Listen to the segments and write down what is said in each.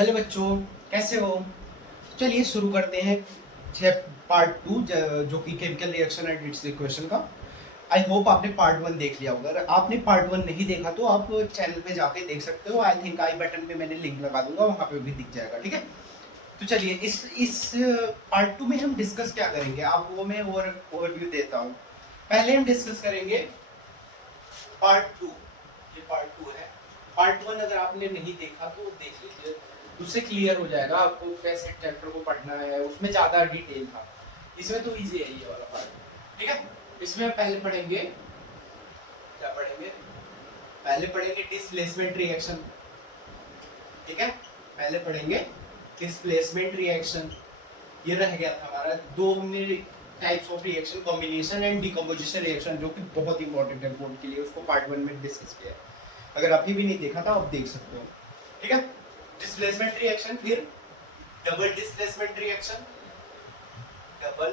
Hello बच्चों, कैसे हो? चलिए शुरू करते हैं पार्ट टू जो कि chemical reaction and it's equation का। आई होप आपने पार्ट वन देख लिया होगा। अगर आपने पार्ट वन नहीं देखा तो आप चैनल पे जाके देख सकते हो। आई थिंक आई बटन पे मैंने लिंक लगा दूंगा, वहां पे भी दिख जाएगा। ठीक है, तो चलिए इस पार्ट टू में हम डिस्कस क्या करेंगे, आपको मैं ओवरव्यू देता हूँ। पहले हम डिस्कस करेंगे पार्ट टू। ये पार्ट टू है। पार्ट वन अगर आपने नहीं देखा तो देख लीजिए, उससे क्लियर हो जाएगा आपको कैसे चैप्टर को पढ़ना है। उसमें ज्यादा डिटेल था, इसमें तो इजी है ये वाला पार्ट। ठीक है, इसमें पहले पढ़ेंगे, क्या पढ़ेंगे? पहले पढ़ेंगे डिस्प्लेसमेंट रिएक्शन। ठीक है, पहले पढ़ेंगे डिस्प्लेसमेंट रिएक्शन। ये रह गया था हमारा। दो हमने types of reaction, combination and decomposition reaction, जो कि बहुत इंपॉर्टेंट है बोर्ड के लिए, उसको पार्ट वन में डिस्कस किया है। अगर अभी भी नहीं देखा था आप देख सकते हो। ठीक है, डिस्प्लेसमेंट रिएक्शन, फिर double displacement reaction, double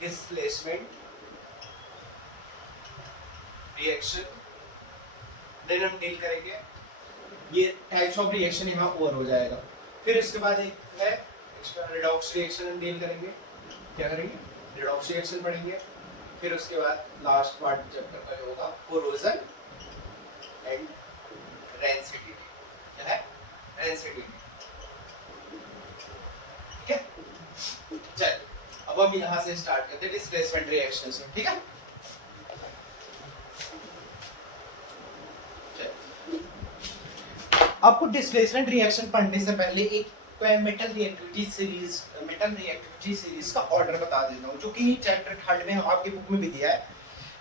displacement reaction, then हम डील करेंगे। ये टाइप्स ऑफ रिएक्शन यहाँ ओवर हो जाएगा। फिर उसके बाद एक है रिडॉक्स रिएक्शन, हम डील करेंगे। क्या करेंगे? रिडॉक्स रिएक्शन पढ़ेंगे। फिर उसके बाद लास्ट पार्ट चैप्टर का होगा कोरोजन एंड रेंसिडिटी। क्या है? रेंसिडिटी। ठीक है, चल अब हम यहाँ से स्टार्ट करते हैं डिस्प्लेसमेंट रिएक्शन से। ठीक है, आपको डिस्प्लेसमेंट रिएक्शन पढ़ने से पहले एक मेटल रिएक्टिविटी सीरीज का ऑर्डर बता देता हूँ, जो कि चैप्टर थर्ड में आपकी बुक में भी दिया है,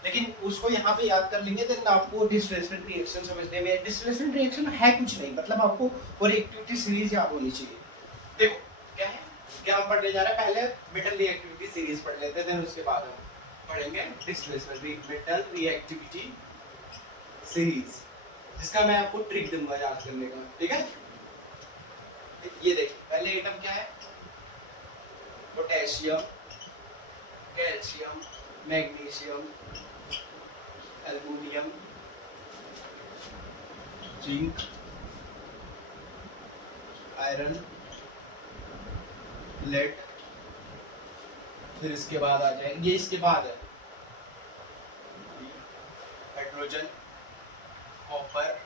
लेकिन उसको यहाँ पे याद कर लेंगे देन आपको डिस्प्लेसमेंट रिएक्शन समझने में। डिस्प्लेसमेंट रिएक्शन है कुछ नहीं, मतलब आपको वो रिएक्टिविटी सीरीज याद होनी चाहिए। देखो क्या है, क्या हम पढ़ने जा रहे हैं, पहले मेटल रिएक्टिविटी सीरीज पढ़ लेते हैं, देन उसके बाद हम पढ़ेंगे डिस्प्लेसमेंट मेटल रिएक्टिविटी सीरीज, जिसका मैं आपको ट्रिक दूंगा याद करने का। ठीक है, ये देखिए पहले आइटम क्या है, potassium, calcium, magnesium, aluminium, zinc, iron, lead. फिर इसके बाद आ जाएंगे, इसके बाद है हाइड्रोजन, कॉपर,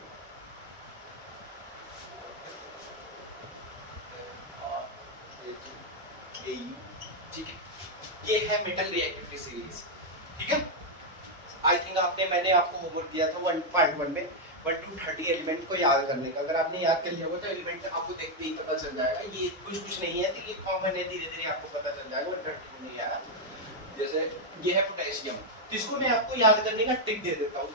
ठीक है। ये है मेटल रिएक्टिविटी सीरीज। ठीक है, आई थिंक मैंने आपको होमवर्क दिया था पार्ट वन में 1 to 30 एलिमेंट को याद करने का। अगर आपने याद कर लिया होगा तो एलिमेंट आपको देखते ही पता चल जाएगा। ये कुछ नहीं है, तो ये कॉमन है, धीरे धीरे आपको पता चल जाएगा। 130 नहीं आया, जैसे ये है पोटेशियम, तो इसको मैं आपको याद करने का ट्रिक दे देता हूँ।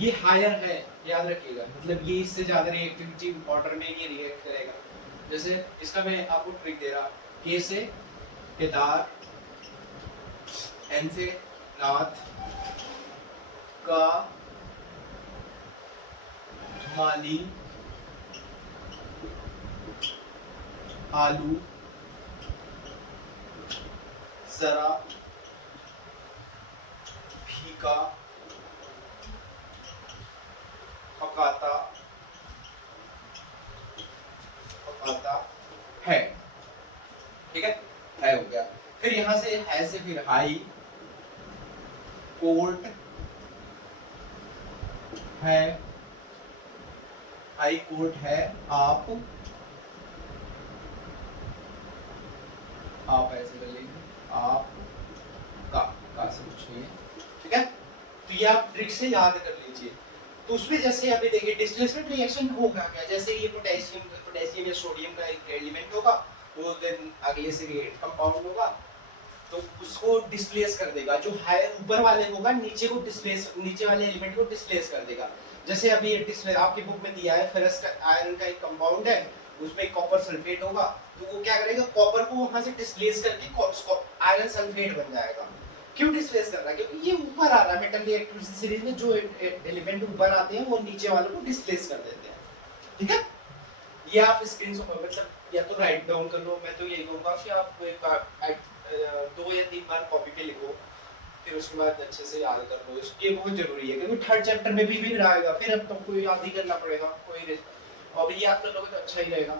ये हायर है, याद रखिएगा, मतलब ये इससे ज्यादा रिएक्टिविटी वाटर में ये रिएक्ट करेगा। जैसे इसका मैं आपको ट्रिक दे रहा, के से केदार, एन से नाथ, का माली, आलू, जरा, फीका, पकाता, पकाता है। ठीक है हो गया। फिर यहां से है से फिर हाई कोर्ट है, हाई कोर्ट है, आप ऐसे कर लेंगे, आप का से कुछ नहीं है। ठीक है, तो ये आप ट्रिक से याद कर लीजिए। तो उसमें जैसे अभी देखिए डिस्प्लेसमेंट रिएक्शन होगा क्या, जैसे ये पोटेशियम या सोडियम का एक एलिमेंट होगा, वो देन अगले से कंपाउंड होगा, तो उसको डिस्प्लेस कर देगा। जो हायर ऊपर वाले होगा नीचे को डिस्प्लेस, नीचे वाले एलिमेंट को डिस्प्लेस कर देगा। जैसे अभी ये डिस्प्ले आपकी बुक में दिया है, फेरस का आयरन का एक कंपाउंड है, उसमें कॉपर सल्फेट होगा, तो वो क्या करेगा, कॉपर को वहां से डिस्प्लेस करके आयरन सल्फेट बन जाएगा। क्यों डिस्प्लेस कर रहा है? क्योंकि ये ऊपर आ रहा है। मेटल रिएक्टिविटी सीरीज में जो एलिमेंट ऊपर आते हैं वो नीचे वालों को डिस्प्लेस कर देते हैं। ठीक है, ये आप स्क्रीनशॉट मतलब या तो राइट डाउन कर लो, मैं तो यही कहूंगा कि आप एक बार 2 या 3 बार कॉपी पे लिखो, फिर उसके बाद अच्छे से याद कर लो। ये बहुत जरूरी है, क्योंकि थर्ड चैप्टर में भी रहेगा, फिर अब तुमको याद ही करना पड़ेगा। कोई और अभी याद कर लोगे तो अच्छा ही रहेगा,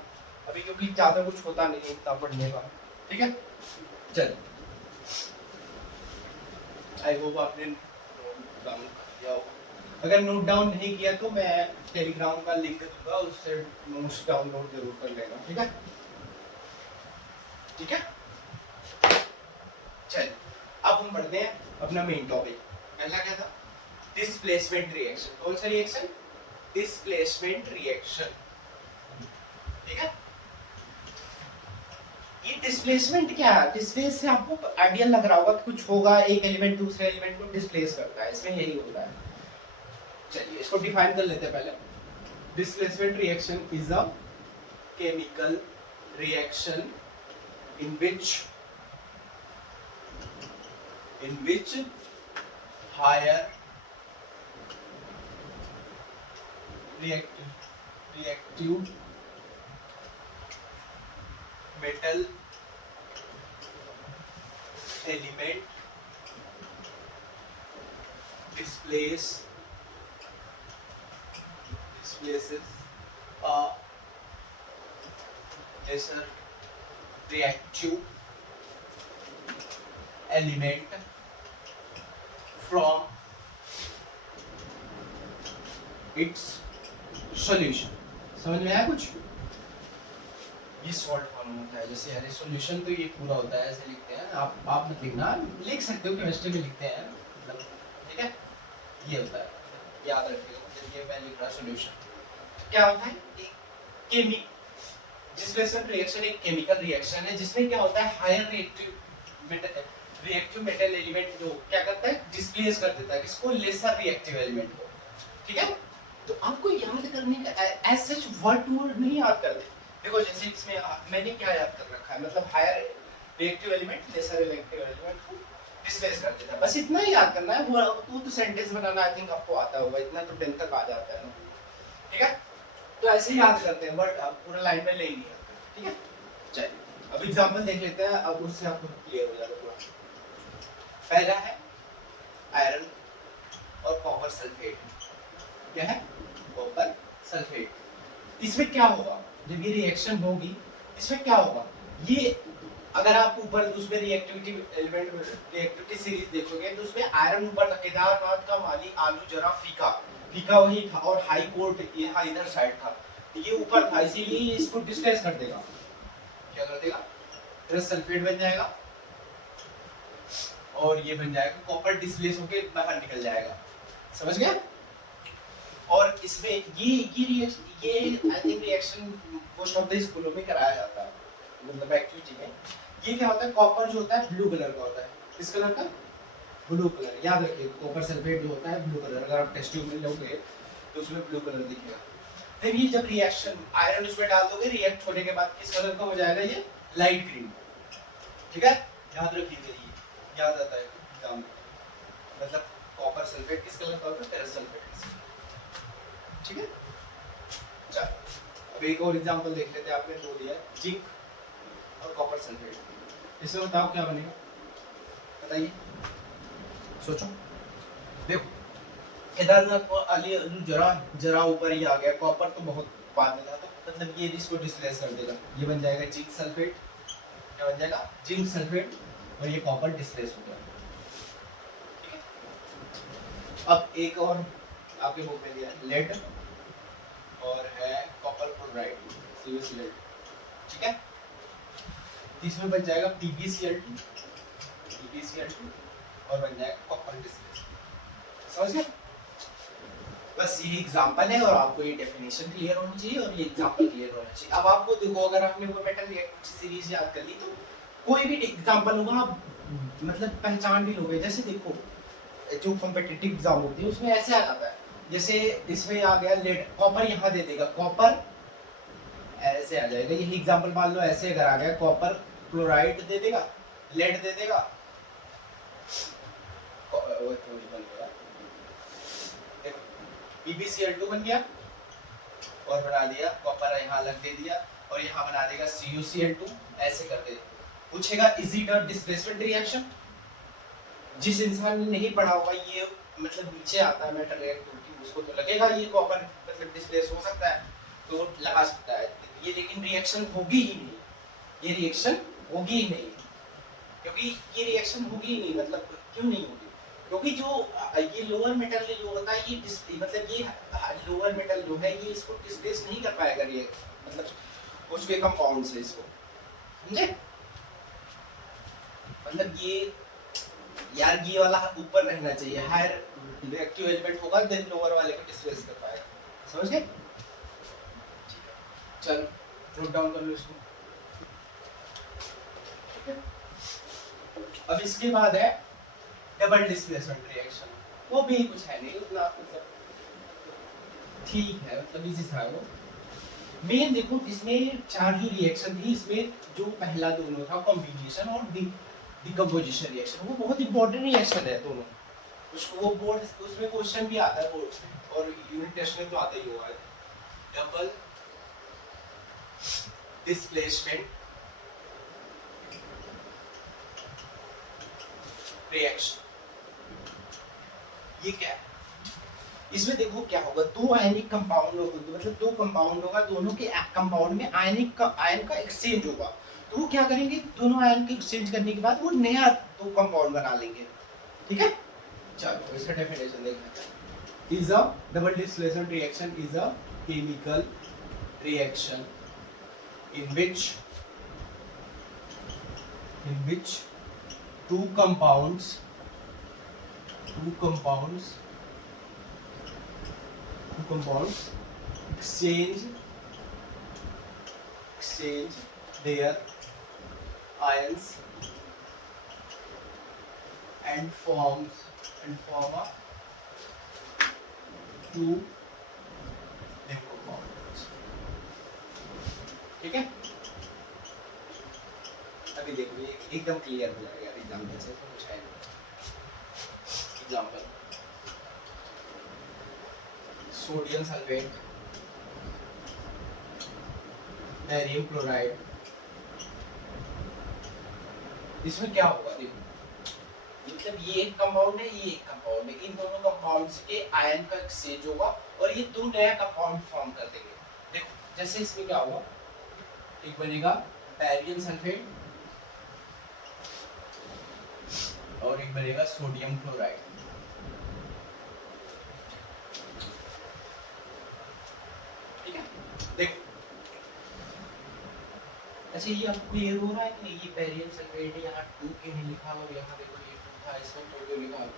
अभी क्योंकि ज़्यादा कुछ होता नहीं है इतना पढ़ने का। ठीक है, चल आई होप आपने नोट डाउन किया होगा। अगर नोट डाउन नहीं किया तो मैं टेलीग्राम का लिंक दूंगा, उससे नोट्स डाउनलोड जरूर कर लेना। ठीक है, ठीक है, चल अब हम बढ़ते हैं अपना मेन टॉपिक। पहला क्या था? Displacement reaction. कौन सा रिएक्शन? Displacement reaction. ठीक है, ये डिस्प्लेसमेंट क्या है? डिस्प्लेस से आपको आइडिया लग रहा होगा कि कुछ होगा, एक एलिमेंट दूसरे एलिमेंट को डिस्प्लेस करता है, इसमें यही होता है। चलिए इसको डिफाइन कर लेते हैं पहले। Displacement reaction is a chemical reaction in which higher reactive metal element displaces a lesser reactive element from its solution। समझ में आया कुछ? ये सॉल्ट फॉर्म होता है, जैसे अरे सॉल्यूशन तो ये पूरा होता है, ऐसे लिखते हैं। आप मत लिखना, लिख सकते हो, केमिस्ट्री में लिखते हैं मतलब। ठीक है, ये होता है, याद रखिएगा। ये मैं लिख रहा सॉल्यूशन क्या होता है? एक केमिकल डिस्प्लेसमेंट रिएक्शन एक केमिकल रिएक्शन है जिसमें क्या होता है, हायर रिएक्टिव मेटल एलिमेंट जो क्या करता है, डिस्प्लेस कर देता है किसको? लेसर रिएक्टिव एलिमेंट को। ठीक है, तो आपको याद करने का as such word to word नहीं याद करते। देखो जैसे इसमें मैंने क्या याद कर रखा है, मतलब higher reactive element lesser reactive element को डिस्प्लेस कर देता है, बस इतना ही याद करना है। वो तो सेंटेंस बनाना आई थिंक आपको आता होगा, इतना तो 10 तक आ जाता है ना। ठीक है, तो ऐसे ही याद करते हैं, वर्ड पूरा लाइन में ले लिया। ठीक है, चलिए अब एग्जांपल देख लेते हैं, अब उससे आपको क्लियर हो जाएगा पूरा। पहला है आयरन और कॉपर सल्फेट। क्या है? Copper sulphate. इसमें क्या होगा जब ये रिएक्शन होगी? इसमें क्या होगा, ये अगर आप ऊपर उसमें रिएक्टिविटी एलिमेंट रिएक्टिविटी सीरीज देखोगे तो उसमें आयरन ऊपर था, केदारनाथ का माली आलू जरा फीका फीका वही था, और हाई कोर्ट यहाँ इधर साइड था, ये ऊपर था, इसीलिए इसको डिस्प्लेस कर देगा। क्या कर देगा? फिर सल्फेट बन जाएगा और ये बन जाएगा कॉपर, डिस्प्लेस होके बाहर निकल जाएगा। समझ गया? और इसमें ये I think reaction most of the स्कूलों में कराया जाता है, मतलब एक्टिविटी में। ये क्या होता है, कॉपर जो होता है ब्लू कलर का होता है। किस कलर का? Blue colour. याद रखिए कॉपर सल्फेट जो होता है ब्लू कलर, अगर आप टेस्ट ट्यूब में लोगे तो उसमें ब्लू कलर दिखेगा। फिर ये जब रिएक्शन आयरन उसमें डाल दोगे, रिएक्ट होने के बाद किस कलर का हो जाएगा? ये लाइट ग्रीन। ठीक है, याद रखिएगा, ये याद आता है एग्जाम में। मतलब कॉपर सल्फेट किस कलर का होता है? Ferrous sulphate. ठीक है, चल अब एक और एग्जांपल देख लेते हैं। आपने दो दिया, जिंक और कॉपर सल्फेट। इसमें बताओ क्या बनेगा, बताइए, सोचो। देखो केदारनाथ को अली जरा ऊपर ही आ गया, कॉपर तो बहुत बाद में था, तो मतलब ये इसको डिस्प्लेस कर देगा, ये बन जाएगा जिंक सल्फेट। क्या बन जाएगा? जिंक सल्फेट, और ये कॉपर डिस्प्लेस हो गया। ठीक है, अब एक और आपके बुक में दिया लेड और है कॉपर क्लोराइड, सीवीसी लेड। ठीक है, इसमें बन जाएगा PbCl2 और बन जाएगा कॉपर डिस्प्लेस। समझ गए? बस ये एग्जांपल है और आपको ये डेफिनेशन क्लियर होनी चाहिए और ये एग्जांपल क्लियर होना चाहिए। अब आपको देखो, अगर आपने वो मेटल रिएक्टिविटी सीरीज याद कर ली तो कोई भी एग्जांपल होगा आप मतलब पहचान भी लोगे। जैसे देखो जो कॉम्पिटिटिव एग्जाम होती है उसमें ऐसे आ जाता है, जैसे इसमें आ गया लेड, कॉपर यहाँ दे देगा, कॉपर ऐसे आ जाएगा। यही एग्जांपल मान लो ऐसे अगर आ गया, कॉपर क्लोराइड दे देगा, लेड दे देगा, PbCl2 बन गया और बना दिया कॉपर यहाँ अलग दे दिया और यहाँ बना देगा CuCl2। ऐसे कर दे। पूछेगा is it a displacement reaction? जिस इंसान ने नहीं पढ़ा होगा ये मतलब नीचे आता है मेटल रिएक्टिविटी, उसको तो लगेगा ये कॉपर मतलब डिस्प्लेस हो सकता है, तो लगा सकता है ये, लेकिन रिएक्शन होगी ही नहीं, ये रिएक्शन होगी ही नहीं, क्योंकि ये रिएक्शन होगी ही नहीं। मतलब क्यों नहीं होगी? क्योंकि जो ये लोअर मेटल जो होता है ये मतलब ये लोअर मेटल जो है ये इसको डिस्प्लेस नहीं कर पाएगा, ये मतलब उसके कंपाउंड से इसको, समझे? मतलब ये यार ये वाला ऊपर रहना चाहिए, हायर रिएक्टिव एलिमेंट होगा देन लोअर वाले को डिस्प्लेस कर पाएगा, समझ गए? चल नोट डाउन कर लो इसको। अब इसके बाद है डबल डिस्प्लेसमेंट रिएक्शन, वो भी कुछ है नहीं उतना, मतलब ठीक है, मतलब इजी था वो। मेन देखो इसमें चार जो रिएक्शन थी, इसमें जो पहला दोनों था कॉम्बिनेशन और डिकम्पोजिशन रिएक्शन, वो बहुत इंपॉर्टेंट रिएक्शन है दोनों, उसको वो बोर्ड उसमें क्वेश्चन भी आता है बोर्ड और यूनिट टेस्ट में तो आता ही हुआ है। डबल डिस्प्लेसमेंट रिएक्शन, ये क्या है? इसमें देखो क्या होगा, दो आयनिक कंपाउंड होगा, मतलब दो कंपाउंड होगा, दोनों के कंपाउंड में आयनिक का आयन का एक्सचेंज होगा, तो वो क्या करेंगे, दोनों आयन के एक्सचेंज करने के बाद वो नया दो कंपाउंड बना लेंगे, ठीक है? चलो इसका डेफिनेशन देखते हैं। Is a double displacement reaction is a chemical reaction in which two compounds exchange their ions and form a two new compounds, ठीक है? अभी देखो ये एकदम क्लियर हो जाएगा एग्जांपल से, तो कुछ है example sodium sulphate, barium chloride, इसमें क्या होगा देखो, मतलब ये एक कंपाउंड है, ये एक कंपाउंड है, इन दोनों कंपाउंड्स के आयन का एक्सचेंज होगा और ये दो नया कंपाउंड फॉर्म कर देंगे। देखो जैसे इसमें क्या होगा, एक बनेगा बेरियम सल्फेट और एक बनेगा सोडियम क्लोराइड, ठीक है? देखो अच्छा ये आपको क्लियर हो रहा है कि ये बेरियम सल्फेट यहाँ 2 के नहीं लिखा हुआ, यहाँ देखो ये 2 था, इसमें 2 क्यों लिखा हुआ?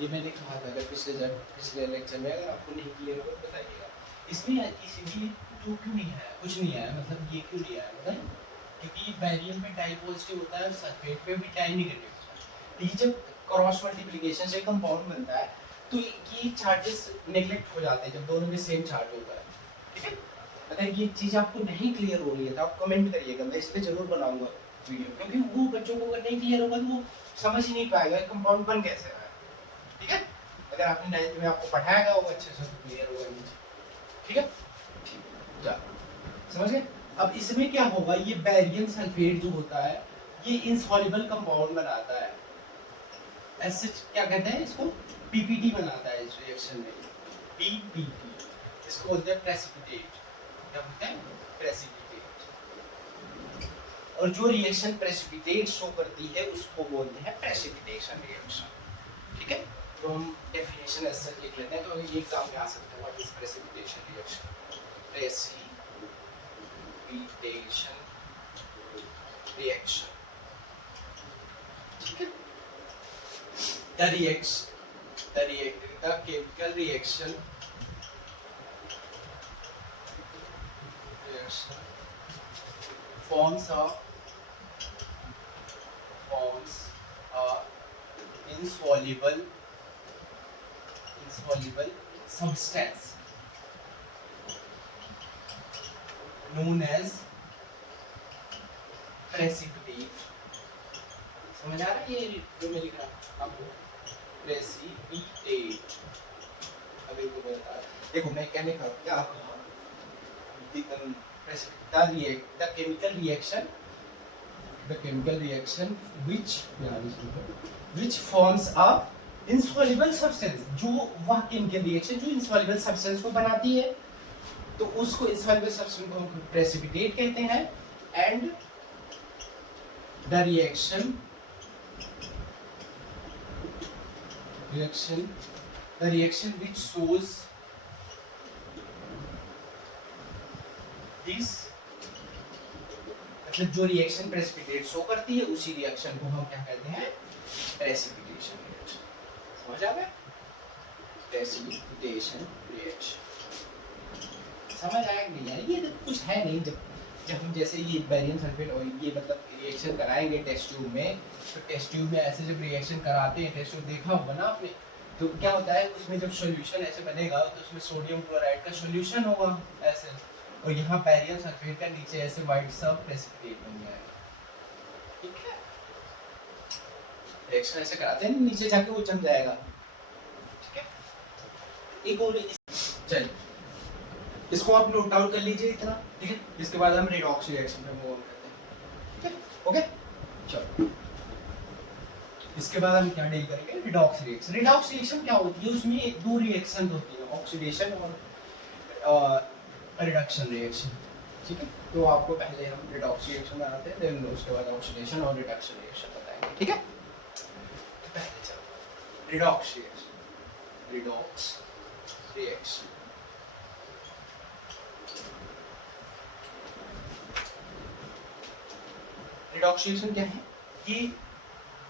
ये मैंने कहा था अगर पिछले लेक्चर में, अगर आपको नहीं क्लियर हो तो बताइएगा। इसमें इसीलिए 2 क्यों नहीं आया, कुछ नहीं आया, मतलब ये क्यों नहीं आया बताइए? क्योंकि बेरियम में डाई पॉजिटिव होता है और सल्फेट में भी डाई नेगेटिव होता है। ये जब क्रॉस मल्टीप्लिकेशन से कंपाउंड बनता है तो ये चार्जेस नेग्लेक्ट हो जाते हैं जब दोनों में सेम चार्ज होता है, ठीक है? अगर ये चीज़ आपको नहीं क्लियर हो रही है तो आप कमेंट करिएगा, मैं इस पर जरूर बनाऊंगा वीडियो, क्योंकि वो बच्चों को अगर नहीं क्लियर होगा तो वो समझ ही नहीं पाएगा कंपाउंड बन कैसे रहा है, ठीक है? अगर आपने 9th में आपको पढ़ाया गया होगा अच्छे से तो क्लियर होगा मुझे, ठीक है? समझ गए? अब इसमें क्या होगा, ये बेरियम सल्फेट जो होता है ये इनसॉल्युबल कंपाउंड बनाता है, ऐसे क्या कहते हैं इसको, पीपीटी बनाता है इस रिएक्शन में, पीपीटी, इसको बोलते हैं प्रेसिपिटेट, क्या बोलते हैं? प्रेसिपिटेट। और जो रिएक्शन प्रेसिपिटेट शो करती है उसको बोलते हैं प्रेसिपिटेशन रिएक्शन, ठीक है? तो हम डेफिनेशन ऐसे लिख लेते हैं, तो ये एग्जाम में आ सकता है, what is precipitation reaction? Precipitation reaction, ठीक है? The chemical reaction forms a insoluble substance known as precipitate। समझ आ रहा है ये जो मैं लिख रहा हूँ आपको, precipitate। अब एक बता, देखो मैं कहने का क्या the chemical reaction which forms a insoluble substance, जो वह chemical reaction जो insoluble substance को बनाती है, तो उसको इस वाले सब्सटेंस को हम प्रेसिपिटेट कहते हैं। And the reaction which shows this, मतलब जो रिएक्शन प्रेसिपिटेट शो करती है उसी रिएक्शन को हम क्या कहते हैं, प्रेसिपिटेशन रिएक्शन। समझ आ गया? प्रेसिपिटेशन रिएक्शन समझ आया कि नहीं यार? ये तो कुछ है नहीं। जब हम जैसे ये बेरियम सल्फेट और ये मतलब रिएक्शन कराएंगे टेस्ट ट्यूब में, तो टेस्ट ट्यूब में ऐसे जब रिएक्शन कराते हैं, टेस्ट ट्यूब देखा होगा ना आपने, तो क्या होता है उसमें जब सॉल्यूशन ऐसे बनेगा तो उसमें सोडियम क्लोराइड का सॉल्यूशन होगा ऐसे, और यहाँ बेरियम सल्फेट का नीचे ऐसे वाइट सा प्रेसिपिटेट बन जाएगा। ठीक है, रिएक्शन ऐसे कराते हैं नीचे जाके वो जम जाएगा। ठीक है, एक और चलिए इसको आप नोट डाउन कर लीजिए इतना। ठीक है, इसके बाद हम रिडॉक्स रिएक्शन पे मूव ऑन करते हैं। ठीक है, ओके चलो इसके बाद हम क्या डील करेंगे, रिडॉक्स रिएक्शन। रिडॉक्स रिएक्शन क्या होती है, उसमें दो रिएक्शन होती है, ऑक्सीडेशन और रिडक्शन रिएक्शन। ठीक है, तो आपको पहले हम रिडॉक्स रिएक्शन बनाते हैं, देन उसके बाद ऑक्सीडेशन और रिडक्शन रिएक्शन बताएंगे। ठीक है, तो पहले चलो redox reaction. Redox reaction redox reaction क्या है कि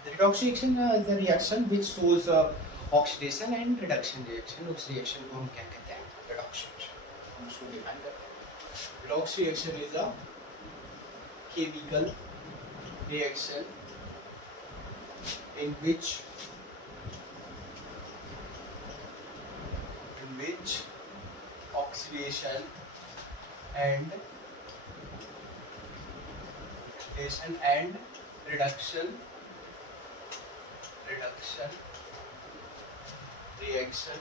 redox reaction is a reaction which shows oxidation and reduction reaction। उस reaction को हम क्या कहते हैं, redox reaction। हम उसको define करते हैं। redox reaction is a chemical reaction in which oxidation and reduction reaction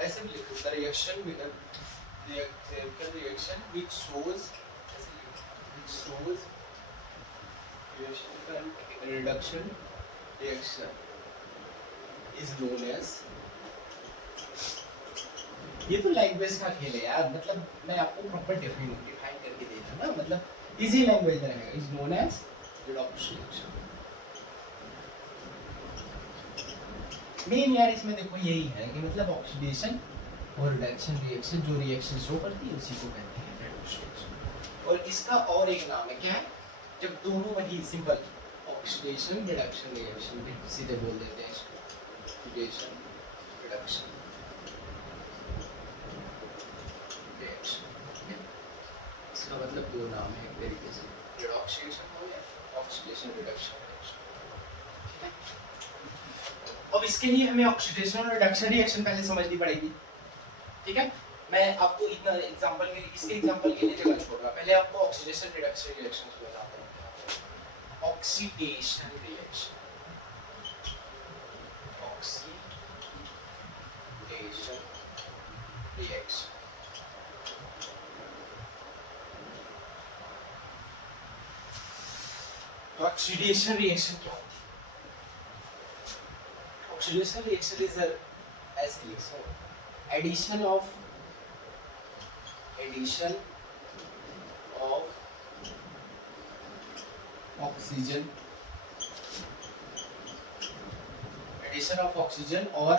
ऐसे भी लिखो, the reaction which shows reduction reaction is known as। ये तो लैंग्वेज का खेल है यार, मतलब मैं आपको प्रॉपर डिफाइन करके देता ना, मतलब इजी लैंग्वेज रहेगा। Is known as redox reaction. Main यार इसमें देखो यही है कि मतलब ऑक्सीडेशन और रिडक्शन रिएक्शन, जो रिएक्शन शो करती है उसी को कहते हैं रिडॉक्स रिएक्शन। और इसका और एक नाम है, क्या है, जब दोनों वही सिंपल ऑक्सीडेशन रिडक्शन रिएक्शन भी सीधे बोल देते हैं इसको, ऑक्सीडेशन रिडक्शन रिएक्शन। इसका मतलब दो नाम है एक तरीके से, रिडॉक्स रिएक्शन हो गया, ऑक्सीडेशन रिडक्शन रिएक्शन। ठीक है, अब इसके लिए हमें ऑक्सीडेशन और रिडक्शन रिएक्शन पहले समझनी पड़ेगी। ठीक है, मैं आपको इतना एग्जांपल के लिए, इसके एग्जांपल के लिए जगह छोड़ रहा, पहले आपको ऑक्सीडेशन रिडक्शन रिएक्शन बताता हूं। Oxidation reaction, oxidation reaction oxidation reaction क्या होती है? ऑक्सीडेशन रिएक्शन इज ऐसे लिख सकते, एडिशन ऑफ ऑक्सीजन और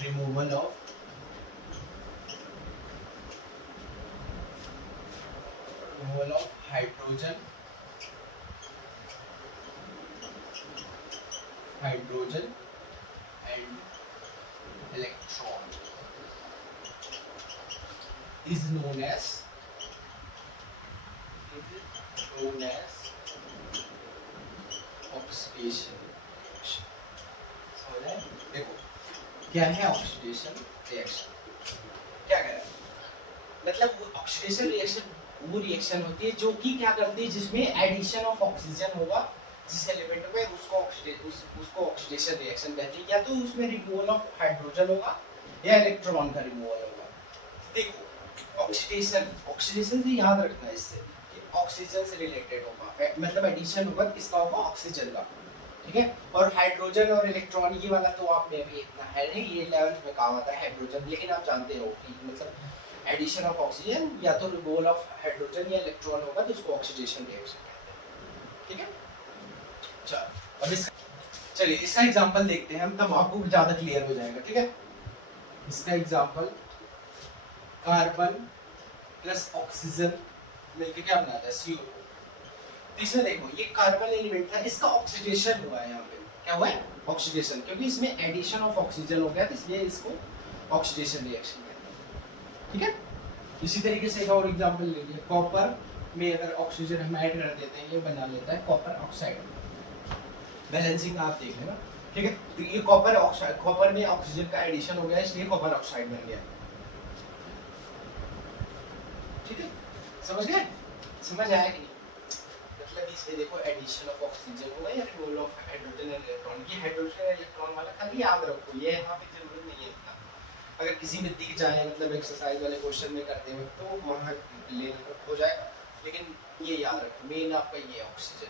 removal of hydrogen and electron is known as oxidation reaction। समझ आया? देखो क्या है ऑक्सीडेशन रिएक्शन, क्या कह रहा है, मतलब ऑक्सीडेशन रिएक्शन वो रिएक्शन होती है जो कि क्या करती है, जिसमें एडिशन ऑफ ऑक्सीजन होगा जिस एलिमेंट में, उसको ऑक्सीडेशन रिएक्शन कहते हैं। या तो उसमें रिमूवल ऑफ हाइड्रोजन होगा या इलेक्ट्रॉन का रिमूवल होगा। देखो ऑक्सीडेशन से याद रखना है, इससे कि ऑक्सीजन से रिलेटेड होगा, मतलब एडिशन होगा किसका होगा, ऑक्सीजन का। ठीक है। और हाइड्रोजन और इलेक्ट्रॉन ये वाला तो आप में अभी इतना है नहीं, ये 11th में काम आता है हाइड्रोजन, लेकिन आप जानते हो कि मतलब एडिशन ऑफ ऑक्सीजन या तो रिमूवल ऑफ हाइड्रोजन या इलेक्ट्रॉन होगा तो उसको ऑक्सीडेशन रिएक्शन कहते हैं। ठीक है, चलो अब चलिए इसका एग्जांपल देखते हैं हम, तब आपको ज्यादा क्लियर हो जाएगा। ठीक है, इसका एग्जांपल कार्बन प्लस ऑक्सीजन मिलके क्या बनाता है CO2। इसमें देखो ये कार्बन एलिमेंट था, इसका ऑक्सीडेशन हुआ है, यहाँ पे क्या हुआ है ऑक्सीडेशन, क्योंकि इसमें एडिशन ऑफ ऑक्सीजन हो गया तो इसलिए इसको ऑक्सीडेशन रिएक्शन कहते हैं। ठीक है, इसी तरीके से एक और एग्जांपल ले लीजिए, कॉपर में अगर ऑक्सीजन हम ऐड कर देते हैं ये बना लेता है कॉपर ऑक्साइड, बैलेंसिंग आप देख लेना। ठीक है, तो ये कॉपर ऑक्साइड, कॉपर में ऑक्सीजन का एडिशन हो गया इसलिए कॉपर ऑक्साइड बन गया। ठीक है, समझ गए, समझ आया कि नहीं? मतलब इसमें देखो एडिशन ऑफ ऑक्सीजन होगा या removal of hydrogen and electron, ये हाइड्रोजन और इलेक्ट्रॉन वाला खाली याद रखो, ये यहाँ पे जरूरत नहीं है इतना, अगर किसी में दिख जाए मतलब एक्सरसाइज वाले क्वेश्चन में करते हुए तो वहाँ लेना हो जाएगा, लेकिन ये याद रखो मेन आपका ये ऑक्सीजन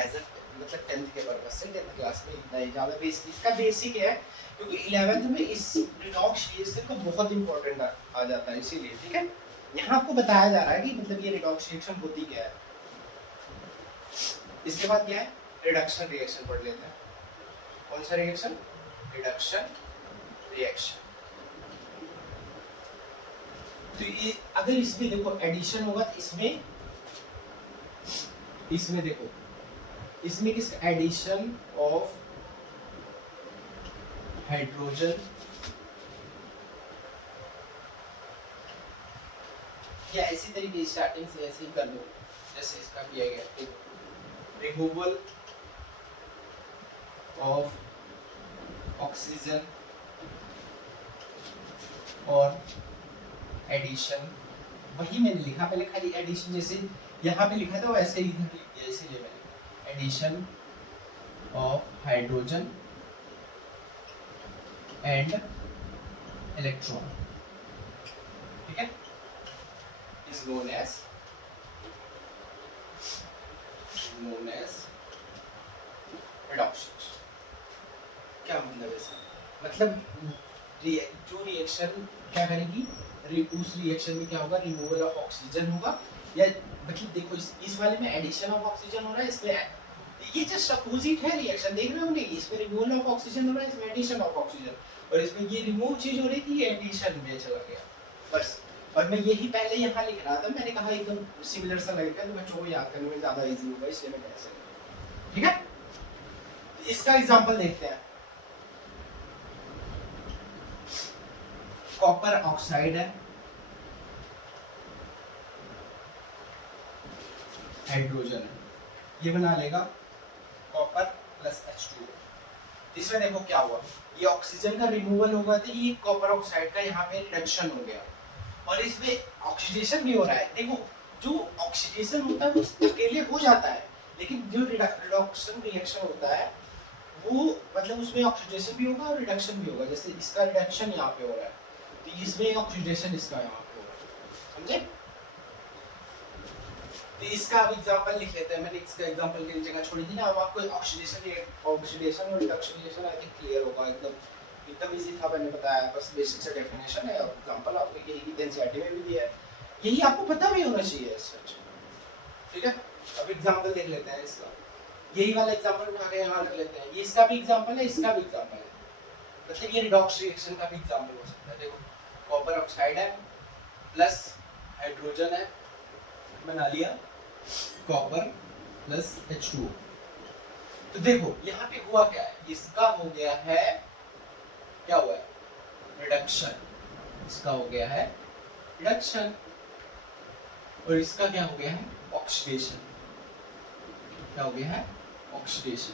एज अ मतलब 10th के पर्पस से 10th क्लास में इतना ही ज़्यादा बेसिक, इसका बेसिक है क्योंकि 11th में इस रिडॉक्स रिएक्शन का बहुत इंपॉर्टेंट आ जाता है इसीलिए। ठीक है, यहाँ आपको बताया जा रहा है कि मतलब ये रिडॉक्स रिएक्शन होती क्या है। इसके बाद क्या है, रिडक्शन रिएक्शन पढ़ लेते हैं। कौन सा रिएक्शन, रिडक्शन रिएक्शन। तो ये अगर इसमें देखो एडिशन होगा तो इसमें देखो इसमें किसका एडिशन ऑफ हाइड्रोजन या इसी तरीके स्टार्टिंग से ऐसे ही कर दो जैसे इसका किया गया, रिमूवल ऑफ ऑक्सीजन और एडिशन, वही मैंने लिखा पहले खाली एडिशन, जैसे यहाँ पे लिखा था वैसे ही इधर लिख दिया, इसीलिए मैंने addition of hydrogen and electron. ठीक है, इज नोन एज रिडक्शन। क्या मतलब इसका, मतलब जो रिएक्शन क्या करेगी, उस रिएक्शन में क्या होगा, रिमूवल ऑफ ऑक्सीजन होगा, या मतलब देखो इस वाले में एडिशन ऑफ ऑक्सीजन हो रहा है, इसमें ये जस्ट अपोजिट है रिएक्शन, देख रहे हो नहीं, इसमें रिमूवल ऑफ ऑक्सीजन हो रहा है, इसमें एडिशन ऑफ ऑक्सीजन, और इसमें ये रिमूव चीज हो रही थी, ये एडिशन में चला गया बस। और मैं यही पहले यहाँ लिख रहा था, मैंने कहा एकदम सिमिलर सा लगेगा तो बच्चों को याद करने में ज्यादा इजी होगा, इसलिए मैं कैसे। ठीक है, इसका एग्जांपल देखते हैं। कॉपर ऑक्साइड है, हाइड्रोजन है, ये बना लेगा कॉपर प्लस H2। इसमें देखो क्या हुआ, ये ऑक्सीजन का रिमूवल होगा तो ये कॉपर ऑक्साइड का यहाँ पे रिडक्शन हो गया, और इसमें ऑक्सीडेशन भी हो रहा है। देखो जो ऑक्सीडेशन होता है वो अकेले हो जाता है, लेकिन जो रिडक्शन रिएक्शन होता है वो मतलब उसमें ऑक्सीडेशन भी होगा और रिडक्शन भी होगा, जैसे इसका रिडक्शन यहाँ पे हो रहा है तो इसमें ऑक्सीडेशन इसका यहाँ पे होगा, समझे? तो इसका अब एग्जांपल लिख लेते हैं, मैंने इसका एग्जांपल की जगह छोड़ी थी ना, अब आपको ऑक्सीडेशन और reduction reaction I think clear होगा, एकदम इजी था, मैंने बताया बस बेसिक से डेफिनेशन है, और एग्जांपल आपको यही एनसीईआरटी में भी दिया है, यही आपको पता भी होना चाहिए सच। ठीक है, अब एग्जांपल देख लेते हैं इसका, यही वाला एग्जांपल उठा के यहाँ रख लेते हैं, ये इसका भी एग्जांपल है, इसका भी एग्जांपल है, मतलब ये रिडॉक्स रिएक्शन का भी एग्जांपल हो सकता है। देखो कॉपर ऑक्साइड है प्लस हाइड्रोजन है, बना लिया कॉपर प्लस H2O। तो देखो यहाँ पे हुआ क्या है, इसका हो गया है, क्या हुआ है, रिडक्शन, इसका हो गया है रिडक्शन, और इसका क्या हो गया है, ऑक्सीडेशन, क्या हो गया है, ऑक्सीडेशन।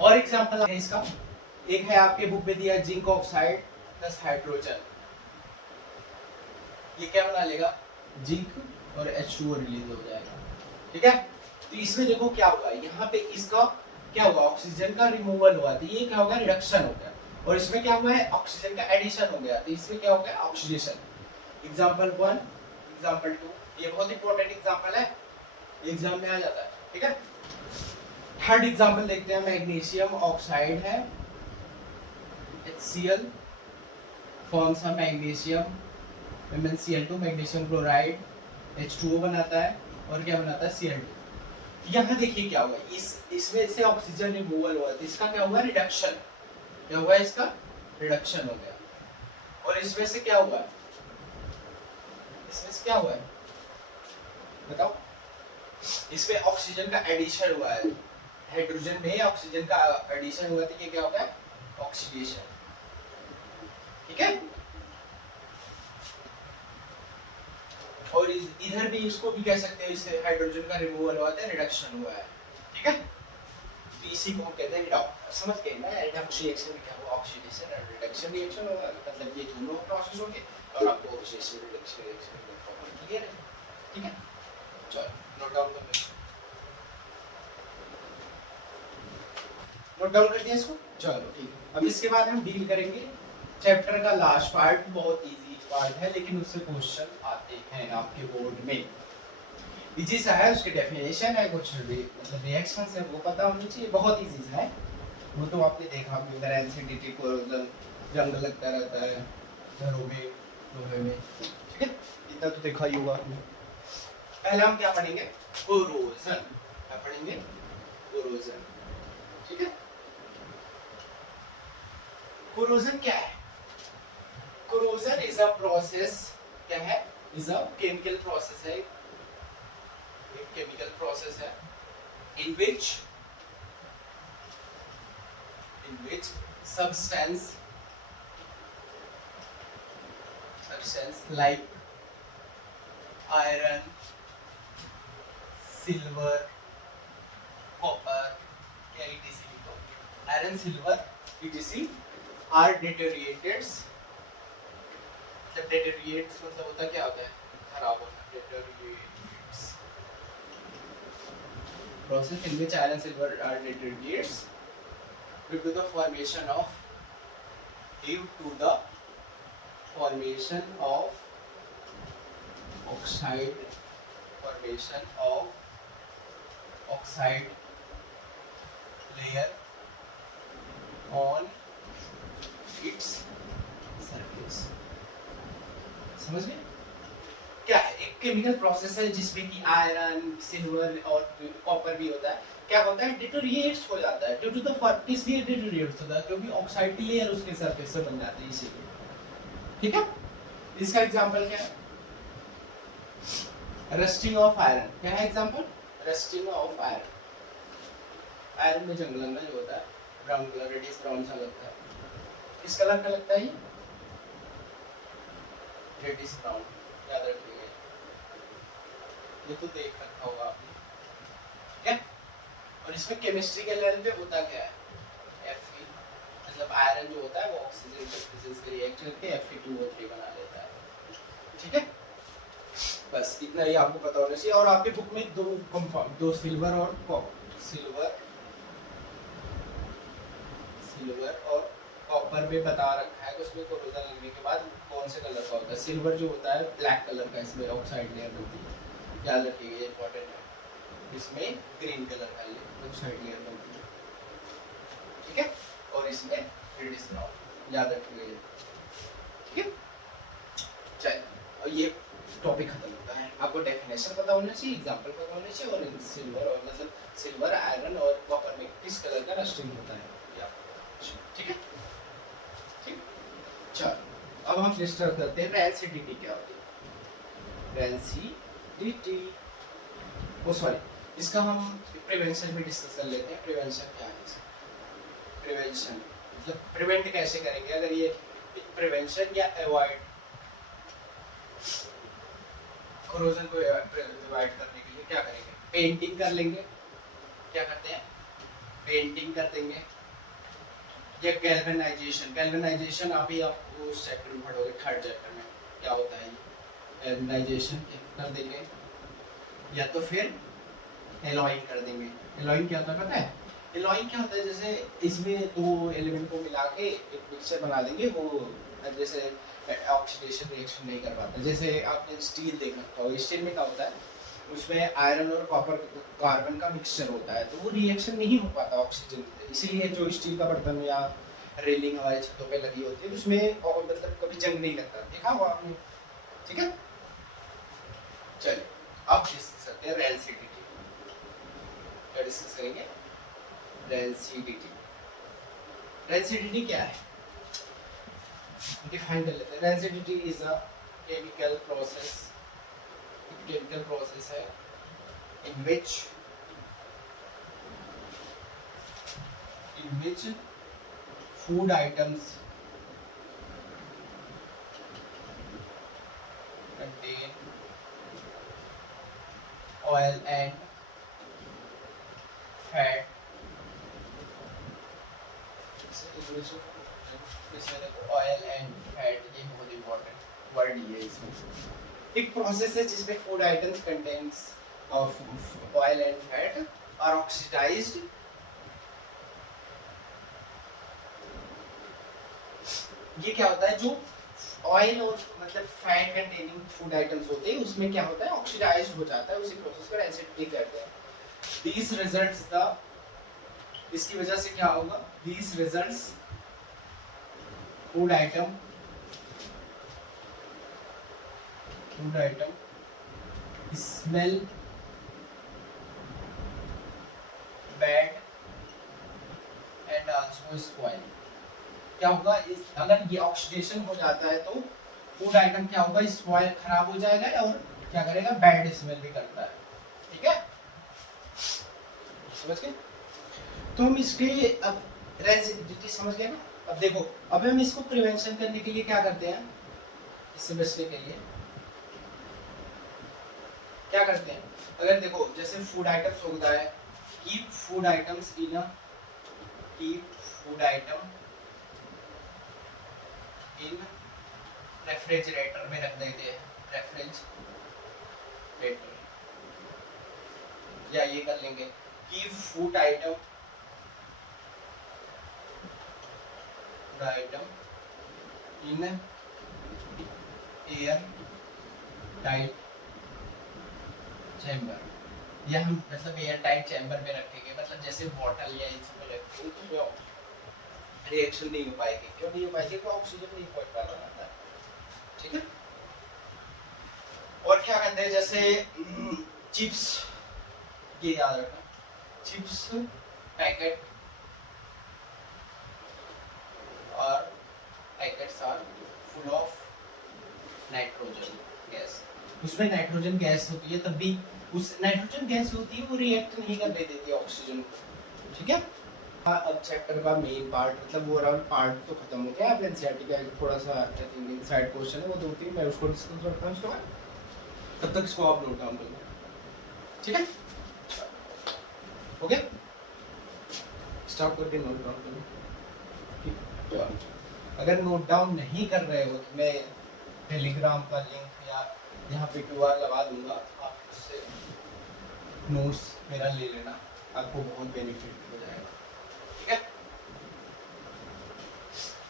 और एग्जांपल है इसका, एक है आपके बुक में दिया जिंक ऑक्साइड प्लस हाइड्रोजन, ये क्या बना लेगा, जिंक और H2O रिलीज हो जाएगा। ठीक है, तो इसमें देखो क्या होगा, यहाँ पे इसका क्या हुआ, ऑक्सीजन का रिमूवल हुआ तो ये क्या होगा, रिडक्शन हो गया, और इसमें क्या हुआ है, ऑक्सीजन का एडिशन हो गया तो इसमें क्या हो गया, ऑक्सीडेशन। एग्जांपल 1, एग्जांपल 2, ये बहुत इंपॉर्टेंट एग्जांपल है, एग्जाम में आ जाता है। ठीक है, थर्ड एग्जांपल देखते हैं, मैग्नीशियम ऑक्साइड है HCl forms of magnesium MnCl2, magnesium chloride H2O बनाता है और क्या बनाता है Cl2। यहाँ देखिए क्या हुआ, इसमें से ऑक्सीजन रिमूवल हुआ तो इसका क्या हुआ, रिडक्शन। क्या हुआ, इसका रिडक्शन हो गया। और इसमें से क्या हुआ, इसमें से क्या हुआ है बताओ, इसमें ऑक्सीजन का एडिशन हुआ है, हाइड्रोजन में ऑक्सीजन का एडिशन हुआ तो ये क्या होगा, ऑक्सीडेशन। ठीक है, और इधर भी इसको भी कह सकते हैं, इससे हाइड्रोजन का रिमूवल हुआ था, रिडक्शन हुआ है। ठीक है, तो इसी को हम कहते हैं रिडक्शन। समझ गए ना, रिडक्शन रिएक्शन में क्या हुआ, ऑक्सीडेशन और रिडक्शन रिएक्शन होगा, मतलब ये दोनों प्रोसेस होंगे और आपको ऑक्सीडेशन रिडक्शन रिएक्शन क्लियर है। ठीक है, चलो नोट डाउन कर लो, नोट डाउन कर दिया इसको। चलो ठीक है, अब इसके बाद हम डील करेंगे चैप्टर का लास्ट पार्ट, बहुत इजी पार्ट है लेकिन उससे क्वेश्चन आते हैं आपके बोर्ड में। इजी सा है, उसकी डेफिनेशन है, कुछ भी मतलब रिएक्शंस है वो पता होनी चाहिए, बहुत इजी सा है। वो तो आपने देखा भी अगर एसिडिटी कोरोजन, जंग लगता रहता है घरों में, लोहे में। ठीक है, इतना तो देखा ही होगा आपने। पहले हम क्या पढ़ेंगे, कोरोजन। क्या पढ़ेंगे, कोरोजन। ठीक है, कोरोजन क्या है, corrosion is a process, क्या है, is a chemical process है, एक chemical process है in which substance like iron, silver, copper, क्या etc, iron, silver etc are deteriorated। deteriorates मतलब होता क्या होता है, खराब होना। deteriorates process in which iron, silver are deteriorates due to the formation of oxide layer on its surface। समझ गए क्या है, एक केमिकल प्रोसेस है जिसमें कि आयरन, सिल्वर और कॉपर भी होता है। क्या होता है, डिटोरिएट्स हो जाता है ड्यू टू द, किस लिए डिटोरिएट्स होता है, क्योंकि ऑक्साइड की लेयर उसके सरफेस से बन जाती है इसीलिए। ठीक है, इसका एग्जांपल क्या है, रस्टिंग ऑफ आयरन। क्या है example, rusting of iron. Iron में जंग लगना जो होता है, ब्राउन कलर, रेडिश ब्राउन सा लगता है। किस कलर का लगता है ये, रेडिश ब्राउन। याद रखिएगा, ये तो देख रखा होगा आपने। ठीक है, और इसमें केमिस्ट्री के लेवल पे होता क्या है, Fe, मतलब आयरन जो होता है वो ऑक्सीजन के प्रेजेंस के रिएक्ट करके Fe2O3 बना लेता है। ठीक है, बस इतना ही आपको पता होना चाहिए। और आपके बुक में दो कंपाउंड, दो सिल्वर और कॉपर, सिल्वर और कॉपर में बता रखा है कि उसमें कोरोजन लगने के बाद कौन से कलर का होता है। सिल्वर जो होता है ब्लैक कलर का, इसमें ऑक्साइड लेयर होती है, याद रखिएगा, ये इंपॉर्टेंट है। इसमें ग्रीन कलर का ये ऑक्साइड लेयर होती है। ठीक है, और इसमें रेडिश ब्राउन, याद रखिएगा ये। ठीक है, चलिए, और ये टॉपिक खत्म होता है। आपको डेफिनेशन पता होना चाहिए, एग्जांपल पता होना चाहिए, और सिल्वर और मतलब सिल्वर, आयरन और कॉपर में किस कलर का रस्टिंग होता है। ठीक है, ठीक, चलो अब हम डिस्कस करते हैं रेसिडिटी क्या होती है। रेसिडिटी, ओ सॉरी, इसका हम प्रिवेंशन में डिस्कस कर लेते हैं। प्रिवेंशन क्या है, प्रिवेंशन मतलब प्रिवेंट कैसे करेंगे, अगर ये प्रिवेंशन या अवॉइड, कोरोजन को अवॉइड करने के लिए क्या करेंगे, पेंटिंग कर लेंगे। क्या करते हैं, पेंटिंग कर देंगे, या गैल्वेनाइजेशन। गैल्वेनाइजेशन अभी आप उस चैप्टर में पढ़ोगे, थर्ड चैप्टर में क्या होता है, गैल्वेनाइजेशन कर देंगे, या तो फिर एलॉइंग कर देंगे। एलॉइंग क्या होता है पता है, एलॉइंग क्या होता है, जैसे इसमें दो एलिमेंट को मिला के एक मिक्सचर बना देंगे, वो जैसे ऑक्सीडेशन रिएक्शन नहीं कर पाता। जैसे आपने स्टील देख रखा हो, स्टील में क्या होता है, उसमें आयरन और कॉपर कार्बन का मिक्सचर होता है, तो वो रिएक्शन नहीं हो पाता ऑक्सीजन, इसीलिए जो स्टील का बर्तन या रेलिंग हमारे छतों पे लगी होती है उसमें और मतलब कभी जंग नहीं लगता, देखा होगा आपने। ठीक है, चलिए अब डिस्कस करते हैं रेंसिडिटी। क्या डिस्कस करेंगे? रेंसिडिटी। रेंसिडिटी क्या है, डिफाइन कर लेते हैं। Rancidity is a chemical process, chemical process है in which food items contain oil and fat, oil and fat, ये बहुत इंपॉर्टेंट वर्ड ये इसमें। एक प्रोसेस है जिसमें food items contains of oil and fat are oxidised, ये क्या होता है, जो ऑयल और मतलब फैट कंटेनिंग फूड आइटम्स होते हैं उसमें क्या होता है, ऑक्सीडाइज हो जाता है, उसी प्रोसेस को रेंसिडिटी कहते हैं। These results the, इसकी वजह से क्या होगा, These results food item smell bad and also spoil. क्या होगा, इस अगर ये ऑक्सीडेशन हो जाता है तो फूड आइटम क्या होगा, स्पॉइल खराब हो जाएगा और क्या करेगा, बैड स्मेल भी करता है। ठीक है, समझ गए? तो हम इसके अब रेंसिडिटी समझ गए ना। अब देखो, अब हम इसको प्रिवेंशन करने के लिए क्या करते हैं, इससे बचने के लिए क्या करते हैं, अगर देखो जैसे फूड आइटम्स होता है, keep food items in refrigerator में रख देते हैं, रेफ्रिजरेटर, या ये कर लेंगे, keep food item in air tight chamber, या हम मतलब एयर टाइट चैम्बर में रखेंगे, मतलब जैसे बॉटल या इसमें रखेंगे तो रिएक्शन नहीं हो पाएगी। क्यों नहीं हो पाएगी, तो ऑक्सीजन नहीं पहुंच पा रहा है। ठीक है, और क्या कहते हैं, जैसे चिप्स, ये याद रखना, चिप्स पैकेट और packets are full of nitrogen gas, उसमें नाइट्रोजन गैस होती है, तब भी उस नाइट्रोजन गैस होती है वो रिएक्ट नहीं करने देती ऑक्सीजन को। ठीक है, अब चैप्टर का मेन पार्ट मतलब वो अराउंड पार्ट तो खत्म हो गया। अब एनसीईआरटी का थोड़ा सा साइड क्वेश्चन है, वो 2-3 मैं उसको डिस्कस करता हूँ उसके बाद, तब तक इसको आप नोट डाउन कर लो। ठीक है, हो गया, स्टॉप करके नोट डाउन कर लो। अगर नोट डाउन नहीं कर रहे हो तो मैं टेलीग्राम का लिंक या यहाँ पे QR लगा दूंगा, आप उससे नोट्स मेरा ले लेना, आपको बहुत बेनिफिट हो जाएगा। ठीक है,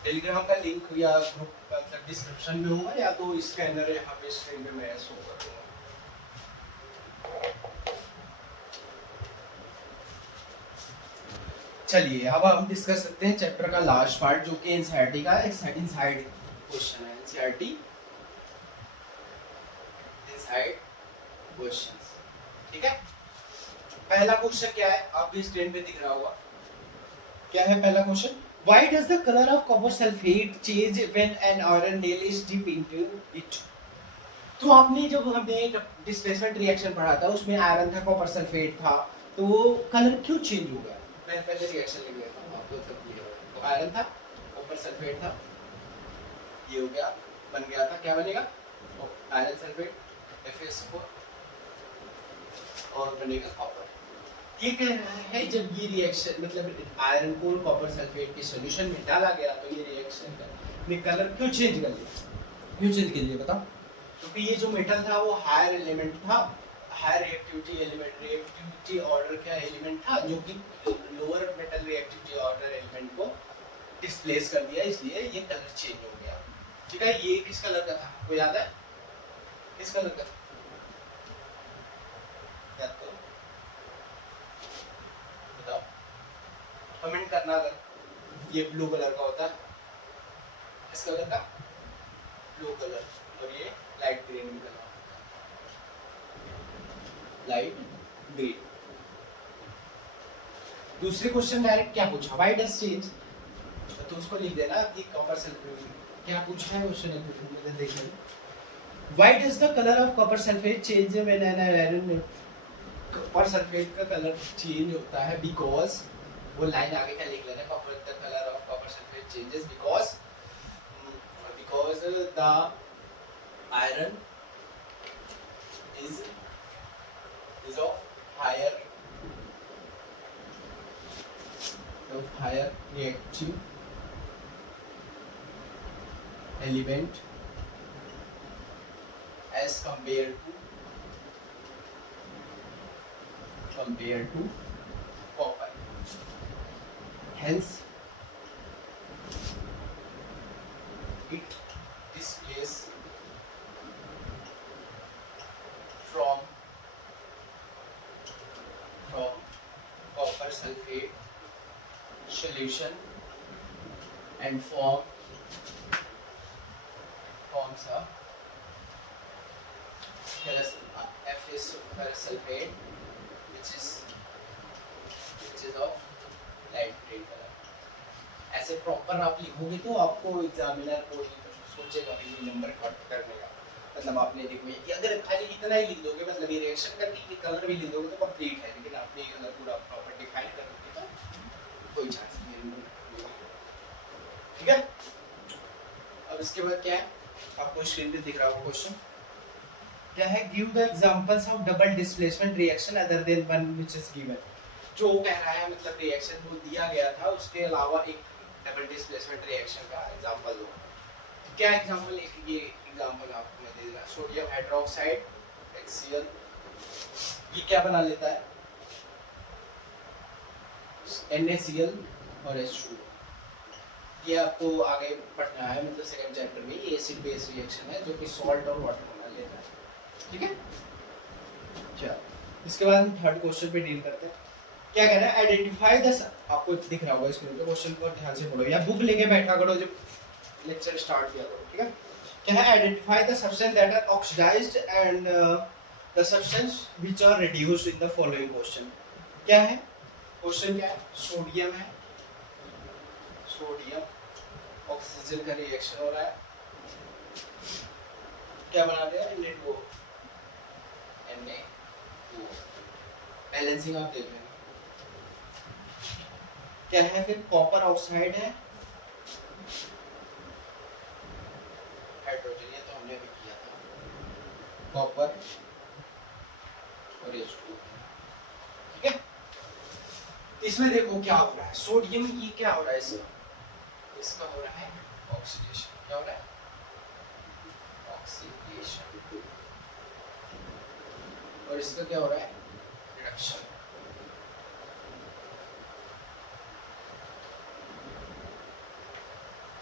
टेलीग्राम का लिंक या ग्रुप मतलब डिस्क्रिप्शन में होगा, या तो स्कैनर यहाँ पे स्क्रीन पे मैं शो कर दूंगा। चलिए अब हम डिस्कस करते हैं चैप्टर का लास्ट पार्ट, जो कि एनसीईआरटी का इनसाइड क्वेश्चन है। NCERT inside questions. ठीक है, पहला क्वेश्चन क्या है, आपकी स्क्रीन पे दिख रहा होगा, क्या है पहला question, why does the colour of copper sulphate change when an iron nail is dip into it. तो आपने जब हमने डिस्प्लेसमेंट रिएक्शन पढ़ा था, उसमें आयरन था, कॉपर सल्फेट था, तो वो कलर क्यों चेंज हो गया, मैंने पहले रिएक्शन लिख दिया था आपको, तो आयरन था, कॉपर सल्फेट था, ये हो गया, बन गया था, क्या बनेगा, आयरन सल्फेट FeSO4 और बनेगा कॉपर। ये कह रहा है जब ये रिएक्शन मतलब आयरन को कॉपर सल्फेट के सॉल्यूशन में डाला गया तो ये रिएक्शन ने कलर क्यों चेंज कर लिया, क्यों चेंज कर लिया बताओ। क्योंकि ये जो मेटल था वो हायर एलिमेंट था, higher reactivity element, reactivity order का एलिमेंट था, जो कि lower metal reactivity order element को डिस्प्लेस कर दिया, इसलिए ये कलर चेंज हो गया। ठीक है, ये किस कलर का था, आपको याद है, किस कलर का था, कमेंट करना अगर ये ब्लू कलर का होता है, इस कलर का ब्लू कलर, और ये light green colour, light green. दूसरे क्वेश्चन डायरेक्ट क्या पूछा, व्हाई डज चेंज, तो उसको लिख देना कि कॉपर सल्फेट क्या पूछा है क्वेश्चन देख लेना। Why does the colour of copper sulphate change when an iron, copper sulphate का कलर चेंज होता है बिकॉज, वो लाइन आगे क्या लिख लेना, copper the colour of copper sulphate changes because the iron is of higher reactive element as compared to copper, hence it displays from copper sulfate solution and forms a ferrous sulfate which is of light green color। ऐसे proper आप लिखोगे तो आपको examiner कोई सोचेगा भी number cut करने का, मतलब आपने देखो ये अगर खाली इतना ही लिख दोगे, मतलब ये रिएक्शन करके ये कलर भी लिख दोगे तो कंप्लीट है, लेकिन आपने ये कलर पूरा प्रॉपर डिफाइन कर दोगे तो कोई चांस नहीं। ठीक है, अब इसके बाद क्या है, आपको स्क्रीन पे दिख रहा होगा क्वेश्चन क्या है, give the examples of double displacement reaction other than one which is given. जो कह रहा है मतलब रिएक्शन वो दिया गया था उसके अलावा एक डबल डिस्प्लेसमेंट रिएक्शन का एग्जांपल दो। क्या एग्जांपल, ये एग्जांपल आपको मैं दे देना, सोडियम हाइड्रोक्साइड HCl, ये क्या बना लेता है, NaCl और H2। ये आपको आगे पढ़ना है, मतलब सेकंड चैप्टर में, ये एसिड बेस रिएक्शन है जो कि सॉल्ट और वाटर बना लेता है। ठीक है, चलो इसके बाद हम थर्ड क्वेश्चन पे डील करते हैं। क्या कह रहा है, आइडेंटिफाई द, आपको दिख रहा होगा स्क्रीन पे, क्वेश्चन को ध्यान से पढ़ो या बुक लेके बैठा करो जब लेक्चर स्टार्ट किया करो। ठीक है, क्या है, identify the substance that are oxidised and the substance which are reduced in the following question. क्या है क्वेश्चन, क्या है, सोडियम है, सोडियम ऑक्सीजन का रिएक्शन हो रहा है, क्या बना रहे हैं, Na2, बैलेंसिंग आप देख रहे हैं। क्या है फिर, कॉपर ऑक्साइड है, हाइड्रोजन, ये तो हमने भी किया था, कॉपर और H2। ठीक है, इसमें देखो क्या हो रहा है, सोडियम की क्या हो रहा है, इसका हो रहा है ऑक्सीडेशन। क्या हो रहा है, ऑक्सीडेशन, और इसका क्या हो रहा है, रिडक्शन।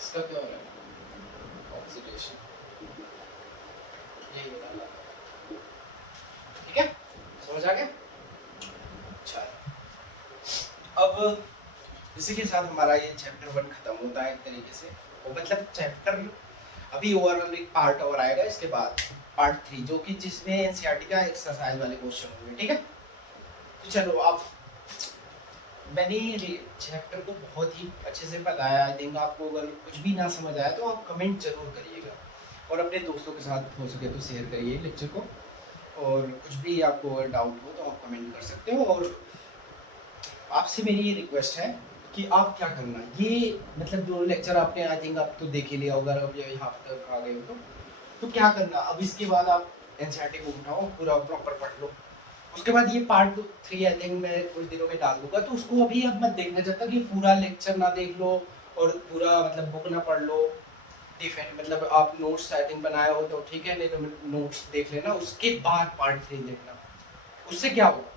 इसका क्या हो रहा है, ऑक्सीडेशन, यही बताना। ठीक है, समझ आ गया। अच्छा, अब इसी के साथ हमारा ये चैप्टर 1 खत्म होता है एक तरीके से, और मतलब चैप्टर अभी ओवरऑल एक पार्ट और आएगा इसके बाद, पार्ट 3, जो कि जिसमें एनसीईआरटी का एक्सरसाइज वाले क्वेश्चन होंगे। ठीक है, तो चलो अब मैंने चैप्टर को बहुत ही अच्छे से बताया। आई थिंक आपको अगर कुछ भी ना समझ आया तो आप कमेंट जरूर करिएगा, और अपने दोस्तों के साथ हो सके तो शेयर करिए लेक्चर को, और कुछ भी आपको डाउट हो तो आप कमेंट कर सकते हो। और आपसे मेरी ये रिक्वेस्ट है कि आप क्या करना, ये मतलब जो लेक्चर आपने आई थिंक आप तो देख ही लिया होगा, अब यहाँ तक आ गए हो तो क्या करना, अब इसके बाद आप एनसीईआरटी को उठाओ, पूरा प्रॉपर पढ़ लो। उसके बाद ये पार्ट 3 आई थिंक मैं कुछ दिनों में डाल दूंगा, तो उसको अभी अब मत देखना, जब तक ये पूरा लेक्चर ना देख लो और पूरा मतलब बुक ना पढ़ लो। डिफेंड मतलब आप नोट्स आई थिंक बनाए हो तो ठीक है, नहीं तो नोट्स देख लेना, उसके बाद पार्ट 3 देखना। उससे क्या होगा,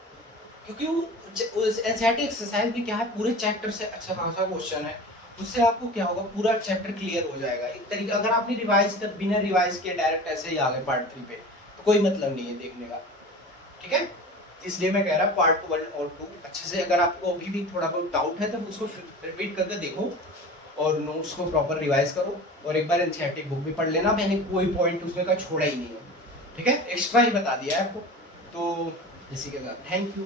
क्योंकि वो एनसीईआरटी एक्सरसाइज भी क्या है, पूरे चैप्टर से अच्छा खासा क्वेश्चन है, उससे आपको क्या होगा, पूरा चैप्टर क्लियर हो जाएगा एक तरीके। अगर आपने रिवाइज कर, बिना रिवाइज किए डायरेक्ट ऐसे ही आ गए पार्ट 3 पे, तो कोई मतलब नहीं है देखने का। ठीक है, इसलिए मैं कह रहा पार्ट 1 और 2 अच्छे से, अगर आपको अभी भी थोड़ा बहुत डाउट है तो उसको रिपीट करके देखो और नोट्स को प्रॉपर रिवाइज करो, और एक बार एनसीईआरटी बुक भी पढ़ लेना, मैंने कोई पॉइंट उसमें का छोड़ा ही नहीं है, ठीक है, एक्स्ट्रा ही बता दिया है आपको। तो इसी के साथ थैंक यू।